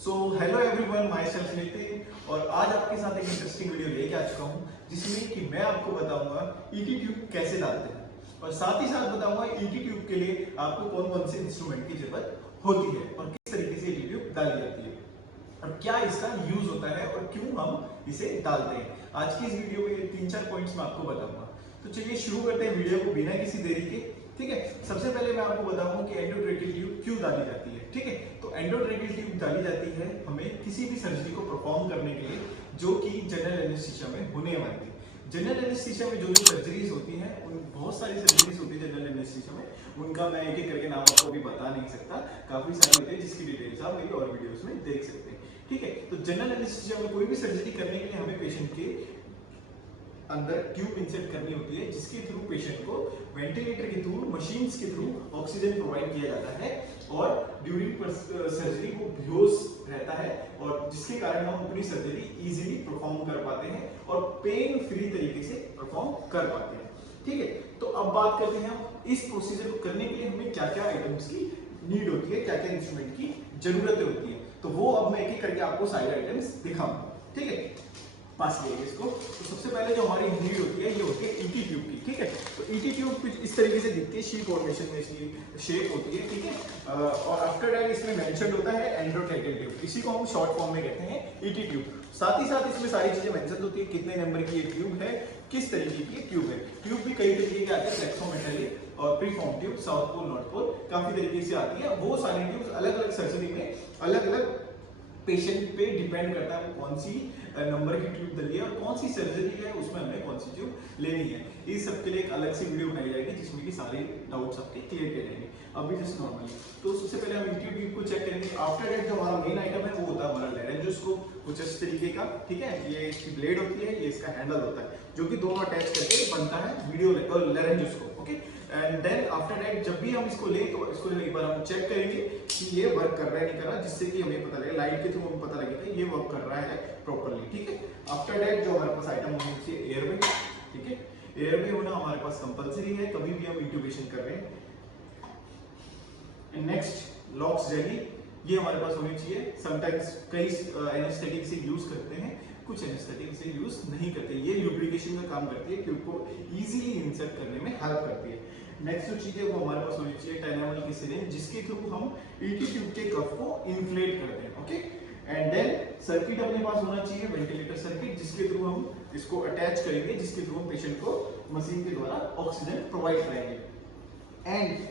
So hello everyone, my self Nitin और आज आपके साथ एक इंटरेस्टिंग वीडियो लेके आ चुका हूँ जिसमें कि मैं आपको बताऊंगा ईटी ट्यूब कैसे डालते हैं और साथ ही साथ बताऊंगा ईटी ट्यूब के लिए आपको कौन कौन से इंस्ट्रूमेंट की जरूरत होती है और किस तरीके से ईटी ट्यूब डाली जाती है और क्या इसका यूज होता है और क्यों हम इसे डालते हैं। आज की इस वीडियो में 3-4 पॉइंट्स मैं आपको बताऊंगा। तो चलिए शुरू करते हैं वीडियो को बिना किसी देरी के। ठीक है, सबसे पहले मैं आपको बताऊंगा कि एंडोट्रेकियल ट्यूब क्यों डाली जाती है। ठीक है, तो एंडोट्रेकियल ट्यूब डाली जाती है हमें किसी भी सर्जरी को परफॉर्म करने के लिए जो कि जनरल एनेस्थीसिया में होने वाली है। जनरल एनेस्थीसिया में जो सर्जरीज होती हैं, उन बहुत सारी सर्जरीज होती है जनरल एनेस्थीसिया में, उनका मैं एक एक करके नाम आपको अभी बता नहीं सकता, काफी सारी होती है जिसकी डिटेल्स आप मेरी और वीडियोस में देख सकते हैं। ठीक है, तो जनरल एनेस्थीसिया में कोई भी सर्जरी करने के लिए हमें पेशेंट के अंदर ट्यूब इंसर्ट करनी होती है जिसके थ्रू पेशेंट को वेंटिलेटर के थ्रू, मशीन्स के थ्रू ऑक्सीजन प्रोवाइड किया जाता है और ड्यूरिंग सर्जरी वो बेहोश रहता है और जिसके कारण हम अपनी सर्जरी इजीली परफॉर्म कर पाते हैं और पेन फ्री तरीके से परफॉर्म कर पाते हैं। ठीक है, तो अब बात करते हैं हम इस प्रोसीजर को करने के लिए हमें क्या क्या आइटम्स की नीड होती है, क्या क्या इंस्ट्रूमेंट की जरूरतें होती है। तो वो अब मैं एक एक करके आपको सारे आइटम्स दिखाऊंगा। ठीक है, पास लिया इसको। तो सबसे पहले जो हमारी नीड होती है ये होती है ईटी ट्यूब की। ठीक है, तो ईटी ट्यूब कुछ इस तरीके से दिखती है, शी फॉर्मेशन में इसकी शेप होती है। ठीक है, और आफ्टर दैट इसमें मेंशन होता है एंडोट्रेकियल ट्यूब, इसी को हम शॉर्ट फॉर्म में कहते हैं ईटी ट्यूब। साथ ही साथ इसमें सारी चीजें मेंशन होती है, कितने नंबर की ये ट्यूब है, किस तरीके की ट्यूब है। ट्यूब भी कई तरीके के आते हैं, फ्लेक्सोमेटालिक और preform tube, south pole north pole, काफी तरीके से आती है। वो सारी ट्यूब अलग अलग सर्जरी में अलग अलग पेशेंट पे डिपेंड करता है वो कौन सी नंबर की ट्यूब डली है और कौन सी सर्जरी है उसमें हमें कौन सी ट्यूब लेनी है। इस सब के लिए एक अलग सी वीडियो बनाई जाएगी जिसमें कि सारे डाउट्स आपके क्लियर किए जाएंगे। अभी जस्ट नॉर्मली तो सबसे पहले हम ईटी ट्यूब को चेक करेंगे। आफ्टर दैट जो हमारा मेन आइटम है वो होता है हमारा लेरेंजोस्कोप, कुछ इस तरीके का। ठीक है, ये इसकी ब्लेड होती है, ये इसका हैंडल होता है जो कि दोनों अटैच करके बनता है video laryngoscope. Okay, and then after that जब भी हम इसको ले तो इसको एक बार हम चेक करेंगे कि ये वर्क कर रहा है नहीं कर रहा, जिससे कि हमें पता लगेगा, लाइट के थ्रू हमें पता लगेगा ये वर्क कर रहा है प्रॉपर्ली। ठीक है, आफ्टर दैट जो हमारे पास आइटम होनी चाहिए एयरवे। ठीक है, एयरवे होना हमारे पास कंपलसरी है कभी भी हम इंट्यूबेशन कर रहे हैं। नेक्स्ट लॉक्स जेली, ये हमारे पास होनी चाहिए। समटाइम्स कई एनेस्थेटिक से यूज करते हैं, कुछ एनेस्थेटिक से यूज नहीं करते। ये लुब्रिकेशन का काम करती है, ट्यूब को इजीली इंसर्ट करने में हेल्प करती है। नेक्स्ट जो चीज है वो हमारे पास होनी चाहिए 10 ml की सिरिंज, जिसके थ्रू हम ईटी ट्यूब के कफ को इन्फ्लेट करते हैं। ओके, एंड देन सर्किट अपने पास होना चाहिए, वेंटिलेटर सर्किट, जिसके थ्रू हम इसको अटैच करेंगे, जिसके थ्रू हम पेशेंट को मशीन के द्वारा ऑक्सीजन प्रोवाइड करेंगे। एंड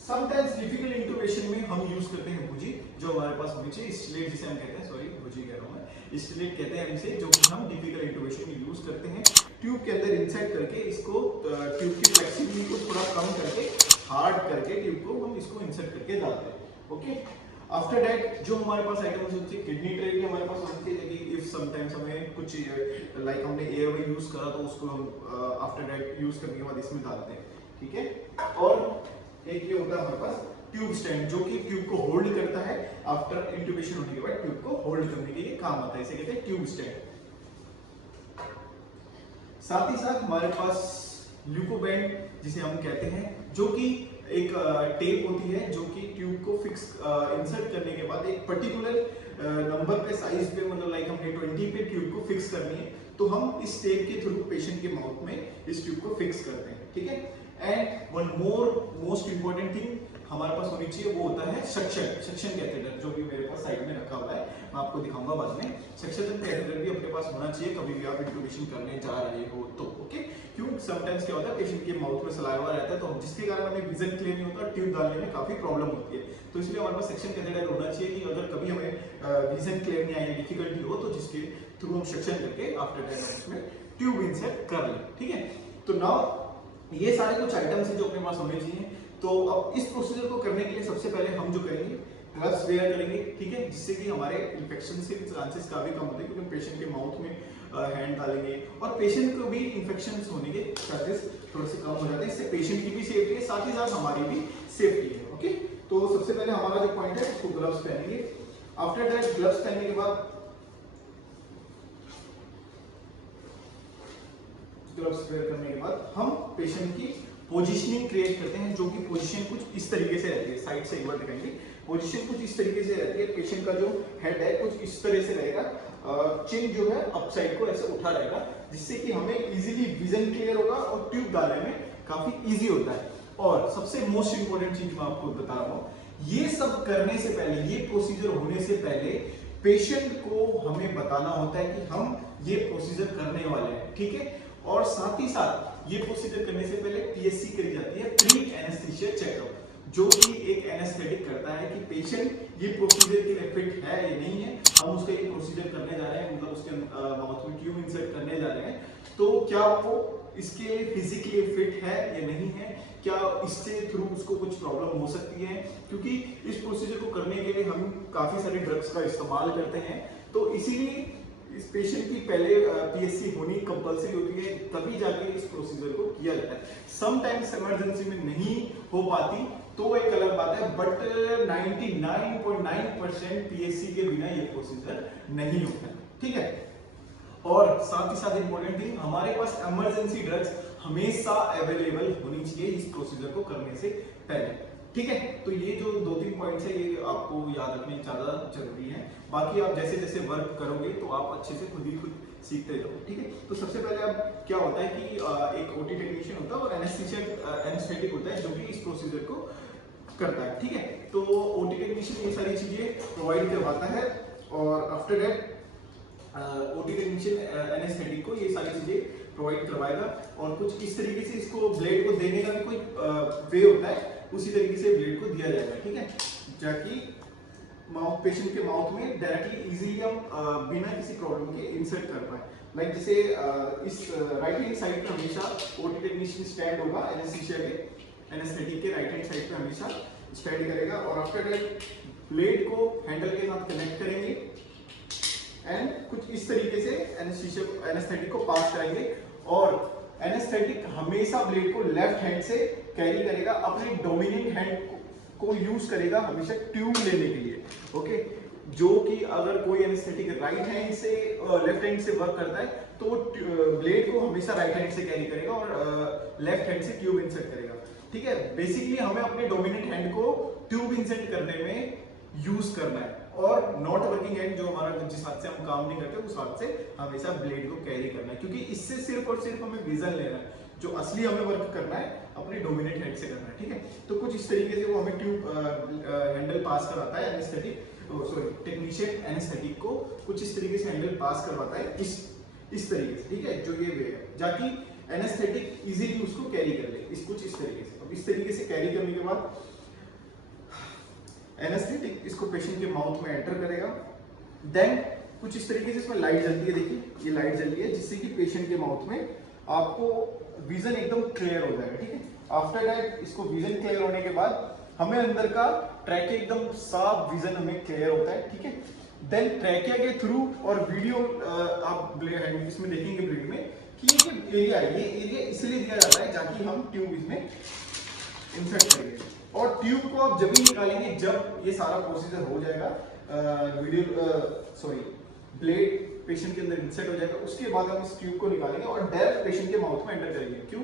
समटाइम्स डिफिकल्ट इंट्यूबेशन में हम यूज करते हैं भुजी, जो हमारे पास होनी चाहिए, स्टिलेट जिसे हम कहते हैं, सॉरी भुजी कह रहा हूं मैं, स्टिलेट कहते हैं इसे, जो कि हम डिफिकल्ट इंट्यूबेशन में यूज करते हैं। ट्यूब के अंदर इंसर्ट करके इसको ट्यूब की फ्लेक्सिबिलिटी को थोड़ा कम करके, हार्ड करके ट्यूब को हम इसको इंसर्ट करके डालते हैं। ओके, आफ्टर दैट जो हमारे पास आइटम्स होती है, किडनी ट्रे भी हमारे पास होती है कि इफ समटाइम्स हमें कुछ लाइक हमने एयरवे यूज करा तो उसको हम आफ्टर दैट यूज करने के बाद इसमें डालते हैं। ठीक है, और एक ये होता है हमारे पास ट्यूब स्टैंड, जो कि ट्यूब को होल्ड करता है। आफ्टर इंट्यूबेशन होने के बाद ट्यूब को होल्ड करने के लिए काम आता है, इसे कहते हैं ट्यूब स्टैंड। साथ ही साथ हमारे पास ल्यूकोबैंड जिसे हम कहते हैं, जो कि एक टेप होती है जो कि ट्यूब को फिक्स इंसर्ट करने के बाद एक पर्टिकुलर नंबर पे, साइज पे, मतलब लाइक हमने 20 पे ट्यूब को फिक्स करनी है तो हम इस टेप के थ्रू पेशेंट के माउथ में इस ट्यूब को फिक्स करते हैं। ठीक है, and one more most important thing हमारे पास होनी चाहिए, वो होता है सक्शन कैथेटर, जो भी मेरे पास साइड में रखा हुआ है, मैं आपको दिखाऊंगा बाद में। सक्शन कैथेटर भी अपने पास होना चाहिए कभी भी आप इंट्यूबेशन करने जा रहे हो तो। ओके, क्यों समटाइम्स क्या होता है पेशेंट के माउथ में सलाइवा रहता है, तो जिसके कारण हमें विजन क्लियर नहीं होता, ट्यूब डालने में काफी प्रॉब्लम होती है। तो इसलिए हमारे पास सक्शन कैथेटर होना चाहिए कि अगर कभी हमें विजन क्लियर नहीं आए, डिफिकल्टी हो, तो जिसके थ्रू हम सक्शन करके आफ्टर दैट उसमें ट्यूब इंसर्ट कर लें। ठीक है, तो नाउ ये सारे कुछ आइटम्स हैं जो अपने पास होने चाहिए। तो अब इस प्रोसीजर को करने के लिए सबसे पहले हम जो करेंगे, ग्लव्स वेयर करेंगे। ठीक है, जिससे कि हमारे इन्फेक्शन के चांसेस काफी कम होते हैं, क्योंकि पेशेंट के माउथ में हैंड डालेंगे और पेशेंट को भी इन्फेक्शन होने के चांसेस थोड़े से कम हो जाते हैं। इससे पेशेंट की भी सेफ्टी है, साथ ही साथ हमारी भी सेफ्टी है। ओके, तो सबसे पहले हमारा जो पॉइंट है उसको ग्लव्स पहनेंगे। आफ्टर दैट ग्लव्स पहनने के बाद ग्लव्स वेयर करने के बाद हम पेशेंट की पोजीशनिंग क्रिएट करते हैं, जो कि पोजीशन कुछ इस तरीके से रहती है। साइड से एक बार दिखाएंगे, पोजीशन कुछ इस तरीके से रहती है, पेशेंट का जो हेड है कुछ इस तरह से रहेगा, चिन जो है अपसाइड को ऐसे उठा रहेगा, जिससे कि हमें इजीली विजन क्लियर होगा और ट्यूब डालने में काफी इजी होता है। और सबसे मोस्ट इंपोर्टेंट चीज मैं आपको बता रहा हूँ, ये सब करने से पहले, ये प्रोसीजर होने से पहले पेशेंट को हमें बताना होता है कि हम ये प्रोसीजर करने वाले हैं, ठीक है। और साथ ही साथ ये प्रोसीजर करने से पहले पीएससी करी जाती है, प्री एनेस्थीसिया चेकअप, जो कि एक एनेस्थेटिक करता है कि पेशेंट ये प्रोसीजर के लिए फिट है या नहीं है। हम उसका ये प्रोसीजर करने जा रहे हैं, मतलब उसके माउथ में ट्यूब इंसर्ट करने जा रहे हैं, तो क्या वो इसके लिए फिजिकली फिट है या नहीं है, क्या इससे थ्रू उसको कुछ प्रॉब्लम हो सकती है, क्योंकि इस प्रोसीजर को करने के लिए हम काफी सारे ड्रग्स का इस्तेमाल करते हैं। तो इसीलिए इस पेशेंट की पहले पीएससी होनी कंपलसरी होती है, तभी जाके इस प्रोसीजर को किया जाता है। समटाइम्स इमरजेंसी में नहीं हो पाती तो एक अलग बात है, बट 99.9% पीएससी के बिना ये प्रोसीजर नहीं होता है, ठीक है। और साथ ही साथ इंपॉर्टेंट थिंग, हमारे पास इमरजेंसी ड्रग्स हमेशा अवेलेबल होनी चाहिए इस प्रोसीजर को करने से पहले, ठीक है। तो ये जो 2-3 पॉइंट्स है, ये आपको याद रखने ज्यादा जरूरी है। बाकी आप जैसे जैसे वर्क करोगे तो आप अच्छे से खुद ही खुद सीखते जाओ, ठीक है। तो सबसे पहले अब क्या होता है कि एक ओटी टेक्नीशियन होता है और एनेस्थेटिक होता है जो कि इस प्रोसीजर को करता है, ठीक है। तो ओटी टेक्नीशियन ये सारी चीजें प्रोवाइड करवाता है, और after that OT technician anaesthetic को ये सारी चीजें प्रोवाइड करवाएगा। और कुछ इस तरीके से इसको ब्लेड को देने का भी कोई वे होता है, उसी तरीके से ब्लेड को दिया जाएगा, ठीक है, ताकि माउथ पेशेंट के माउथ में डायरेक्टली इजीली हम बिना किसी प्रॉब्लम के इंसर्ट कर पाए। लाइक जैसे इस राइट हैंड साइड पे हमेशा ओटी टेक्नीशियन स्टैंड होगा, एनेस्थीसिया के एनेस्थेटिक के राइट हैंड साइड पे हमेशा स्टैंड करेगा, और आफ्टर दैट ब्लेड को हैंडल के साथ कनेक्ट करेंगे एंड कुछ इस तरीके से एनेस्थेटिक को पास करेंगे। और एनेस्थेटिक हमेशा ब्लेड को लेफ्ट हैंड से कैरी करेगा, अपने डोमिनेंट हैंड को यूज करेगा हमेशा ट्यूब लेने के लिए, ओके। जो कि अगर कोई एनेस्थेटिक राइट हैंड से लेफ्ट हैंड से वर्क करता है तो ब्लेड को हमेशा राइट हैंड से कैरी करेगा और लेफ्ट हैंड से ट्यूब इंसर्ट करेगा, ठीक है। बेसिकली हमें अपने डोमिनेंट हैंड को ट्यूब इंसर्ट करने में यूज करना है, और नॉट वर्किंग हैंड जो हमारा जिस हाथ से हम काम नहीं करते उस हाथ से हमेशा ब्लेड को कैरी करना है, क्योंकि इससे सिर्फ और सिर्फ हमें विजन लेना है। जो असली हमें वर्क करना है अपने डोमिनेंट हैंड से करना है, ठीक है। तो कुछ इस तरीके से वो हमें ट्यूब हैंडल पास कराता है, एनेस्थेटिक टेक्नीशियन एनेस्थेटिक को कुछ इस तरीके से हैंडल पास करवाता है, इस तरीके से, ठीक है। जो ये वे है जाकि एनेस्थेटिक इजीली उसको कैरी कर ले, कुछ इस तरीके से। अब इस तरीके से कैरी करने के बाद एनेस्थेटिक इसको पेशेंट के माउथ में एंटर करेगा। देन कुछ इस तरीके से इसमें लाइट जलती है, देखिए ये लाइट जल रही है, जिससे कि पेशेंट के माउथ में आपको विजन एकदम क्लियर हो जाएगा, ठीक है। आफ्टर दैट इसको विजन क्लियर होने के बाद हमें अंदर का ट्रैकिया एकदम साफ विजन हमें क्लियर होता है, ठीक है। देन ट्रैकिया के थ्रू, और वीडियो आप इसमें देखेंगे ब्लेड में कि ये एरिया है, ये एरिया इसलिए दिया जाता है ताकि हम ट्यूब इसमें इंसर्ट करेंगे। और ट्यूब को आप जब भी निकालेंगे जब ये सारा प्रोसीजर हो जाएगा, ब्लेड पेशेंट के अंदर इंसर्ट हो जाएगा, उसके बाद हम इस ट्यूब को निकालेंगे और डायरेक्ट पेशेंट के माउथ में एंटर करेंगे। क्यों?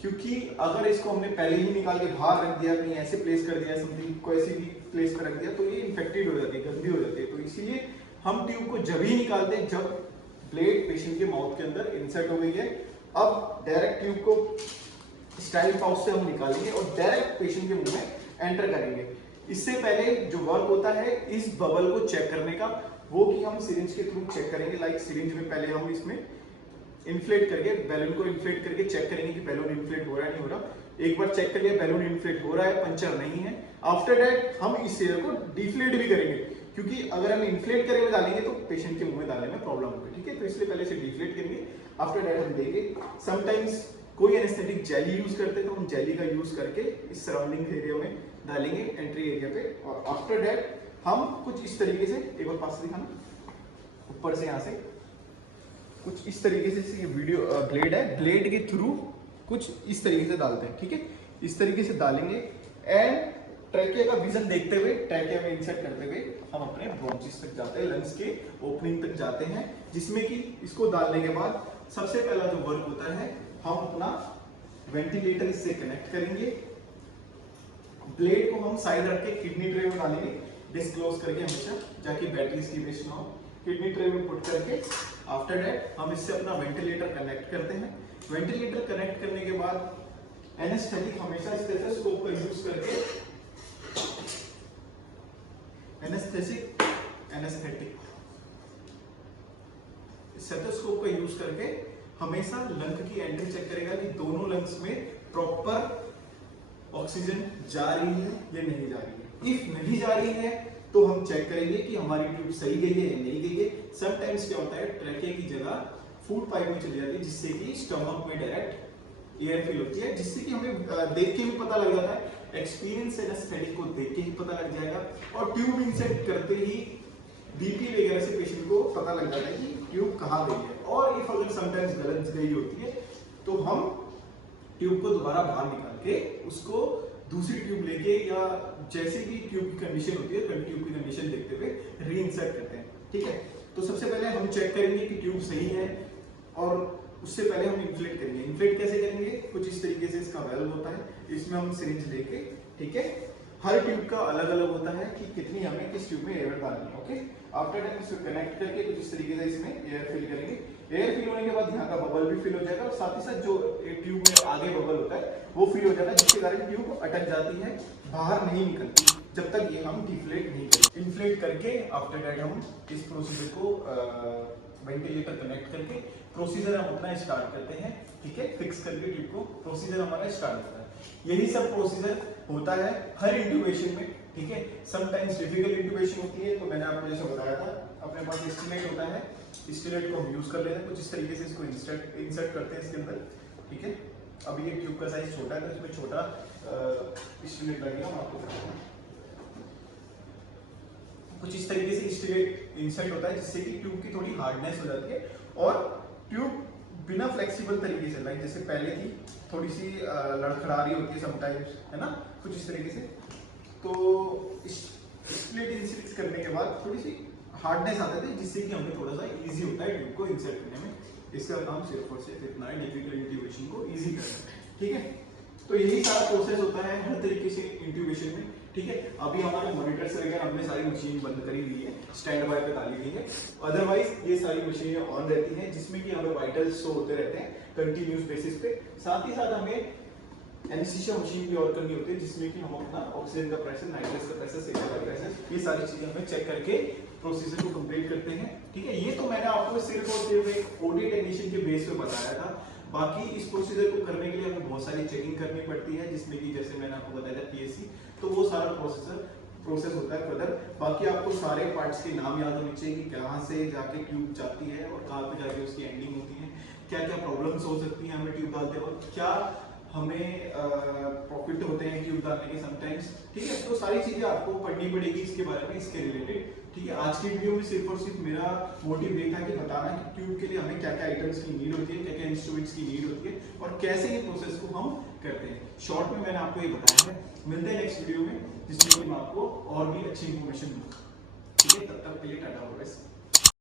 क्योंकि अगर इसको हमने पहले ही निकाल के बाहर रख दिया, कहीं ऐसे प्लेस कर दिया, समथिंग को ऐसी भी प्लेस पर रख दिया, तो ये इन्फेक्टेड हो जाती है, गंदी हो जाती है। तो इसीलिए हम ट्यूब को जब ही निकालते हैं जब ब्लेड पेशेंट के माउथ के अंदर इंसर्ट हो गई है। अब डायरेक्ट ट्यूब को स्टाइल पाउच से हम निकालेंगे और डायरेक्ट पेशेंट के मुंह में एंटर करेंगे। इससे पहले जो वर्क होता है इस बबल को चेक करने का, वो कि हम सिरिंज के थ्रू चेक करेंगे। लाइक सिरिंज में पहले हम इसमें इन्फ्लेट करके, बैलून को इन्फ्लेट करके चेक करेंगे कि बैलून इन्फ्लेट हो रहा है नहीं हो रहा। एक बार चेक कर लिया बैलून इन्फ्लेट हो रहा है, पंचर नहीं है, आफ्टर दैट हम इस एयर को डिफ्लेट भी करेंगे, क्योंकि अगर हम इन्फ्लेट करके डालेंगे तो पेशेंट के मुंह में डालने में प्रॉब्लम होगी, ठीक है। तो इसलिए पहले से डिफ्लेट करेंगे, आफ्टर दैट हम देंगे। समटाइम्स कोई एनेस्थेटिक जेली यूज करते हैं तो हम जेली का यूज करके इस सराउंडिंग एरिया में डालेंगे, एंट्री एरिया पे। और आफ्टर दैट हम कुछ इस तरीके से, एक बार पास से दिखाना, ऊपर से यहाँ से कुछ इस तरीके से, ये वीडियो ब्लेड है, ब्लेड के थ्रू कुछ इस तरीके से डालते हैं, ठीक है। इस तरीके से डालेंगे एंड ट्रैकिया का विजन देखते हुए, ट्रैकिया में इंसर्ट करते हुए हम अपने ब्रोंचिस तक जाते हैं, लंग्स के ओपनिंग तक जाते हैं, जिसमें कि इसको डालने के बाद सबसे पहला जो वर्क होता है, हम अपना वेंटिलेटर इससे कनेक्ट करेंगे। ब्लेड को हम साइड रख के किडनी ट्रे में डालेंगे, डिस्क्लोज करके हमेशा, जाके बैटरीज की वेस्ट ना हो। किडनी ट्रे में पुट करके आफ्टर दैट हम इससे अपना वेंटिलेटर कनेक्ट करते हैं। वेंटिलेटर कनेक्ट करने के बाद एनेस्थेटिक हमेशा स्टेथोस्कोप का यूज करके एनेस्थेटिक स्टेथोस्कोप का यूज करके हमेशा लंग की एंट्री चेक करेगा कि दोनों लंग्स में प्रॉपर ऑक्सीजन जा रही है या नहीं जा रही है। इफ नहीं जा रही है तो हम चेक करेंगे कि हमारी ट्यूब सही गई है या नहीं गई है। समटाइम्स क्या होता है, ट्रैके की जगह फूड पाइप में चली जाती है, जिससे कि स्टमक में डायरेक्ट एयर फिल होती है, जिससे कि हमें देख के भी पता लग जाता है, एक्सपीरियंस एनेस्थेटिक को देख के ही पता लग जाएगा। और ट्यूब इंसर्ट करते ही बीपी वगैरह से पेशेंट को पता लग जाता है कि ट्यूब कहाँ गई है। और इफ अगर समटाइम्स गलत गई होती है तो हम ट्यूब को दोबारा बाहर निकाल के उसको दूसरी ट्यूब लेके या जैसे भी ट्यूब की कंडीशन होती है ट्यूब की कंडीशन देखते हुए रीइंसर्ट करते हैं। ठीक है, तो सबसे पहले हम चेक करेंगे कि ट्यूब सही है और उससे पहले हम इन्फ्लेट करेंगे। इन्फ्लेट कैसे करेंगे, कुछ इस तरीके से इसका वेल्व होता है, इसमें हम सिरिंज लेके, ठीक है, हर ट्यूब का अलग अलग होता है कि कितनी हमें किस ट्यूब में एयर डालनी है। ओके, आफ्टर दैट इसको कनेक्ट करके कुछ इस तरीके से इसमें एयर फिल करेंगे। एयर फिल होने के बाद यहाँ का बबल भी फिल हो जाएगा और साथ ही साथ जो ट्यूब में आगे बबल होता है वो फिल हो जाता है, जिसके कारण ट्यूब अटक जाती है, बाहर नहीं निकलती जब तक ये हम डिफ्लेट नहीं करें। इन्फ्लेट करके आफ्टर दैट हम इस प्रोसीजर को वेंटिलेटर कनेक्ट करके प्रोसीजर हम अपना स्टार्ट करते हैं। ठीक है, फिक्स करके ट्यूब को प्रोसीजर हमारा स्टार्ट होता है। यही सब प्रोसीजर होता है हर इंट्यूबेशन में। ठीक है, समटाइम्स डिफिकल्ट इंट्यूबेशन होती है, तो मैंने आपको जैसे बताया था, अपने पास स्टिलेट होता है, स्टिलेट को हम यूज कर लेते हैं, कुछ इस तरीके से इसको इंसर्ट करते हैं इसके अंदर। ठीक है, अब ये ट्यूब का साइज छोटा है तो इसमें छोटा स्टिलेट लगेगा। हम आपको कुछ इस तरीके से स्टिलेट इंसर्ट होता है, जिससे कि ट्यूब की थोड़ी हार्डनेस हो जाती है और ट्यूब बिना फ्लेक्सिबल तरीके से, लाइक जैसे पहले थी थोड़ी सी लड़खड़ा रही होती है समटाइम्स, है ना, कुछ इस तरीके से, तो स्प्लिट इंसर्ट करने के बाद थोड़ी सी हार्डनेस आते थे, जिससे कि हमें थोड़ा सा इजी होता है ट्यूब को इंसर्ट करने में। इसका काम सिर्फ और सिर्फ इतना है, डिफिकल्ट इंट्यूबेशन को इजी करना। ठीक है, तो यही सारा प्रोसेस होता है हर तरीके से इंट्यूबेशन में। ठीक है, अभी हमारे मॉनिटर्स वगैरह हमने सारी मशीन बंद करी हुई है, स्टैंड बाय पे डाली हुई है, अदरवाइज ये सारी मशीनें ऑन रहती हैं, जिसमें कि हमें वाइटल्स शो होते रहते हैं कंटिन्यूस बेसिस पे। साथ ही साथ हमें एनेस्थीसिया मशीन भी और करनी होती है, जिसमें कि हम अपना ऑक्सीजन का प्रेशर, नाइट्रस का प्रेशर, सेवा का प्रेशर, ये सारी चीजें हमें चेक करके प्रोसीजर को कंप्लीट करते हैं। ठीक है, ये तो मैंने आपको सिर्फ और सिर्फ एक ओडी टेक्नीशियन के बेस पे बताया था। बाकी इस प्रोसीजर को करने के लिए हमें बहुत सारी चेकिंग करनी पड़ती है, जिसमें कि जैसे मैंने आपको बताया था पीएससी, तो वो सारा प्रोसेस होता है फर्दर। बाकी आपको सारे पार्ट्स के नाम याद होने चाहिए कि कहाँ से जाके ट्यूब जाती है और कहाँ पे जाके उसकी एंडिंग होती है, क्या क्या प्रॉब्लम्स हो सकती हैं हमें ट्यूब डालते वक्त, क्या हमें प्रॉफिट होते हैं ट्यूब डालने के समटाइम्स। ठीक है, तो सारी चीजें आपको पढ़नी पड़ेगी इसके बारे में, इसके रिलेटेड। ठीक है, आज की वीडियो में सिर्फ और सिर्फ मेरा मोटिव ये था कि बताना कि ट्यूब के लिए हमें क्या क्या आइटम्स की नीड होती है, क्या क्या इंस्ट्रूमेंट्स की नीड होती है और कैसे ये प्रोसेस को हम करते हैं। शॉर्ट में मैंने आपको ये बताया है। मिलते हैं नेक्स्ट वीडियो में, जिसमें मैं आपको और भी अच्छी इंफॉर्मेशन दूंगा। ठीक है, तब तक के लिए टाटा बाय बाय।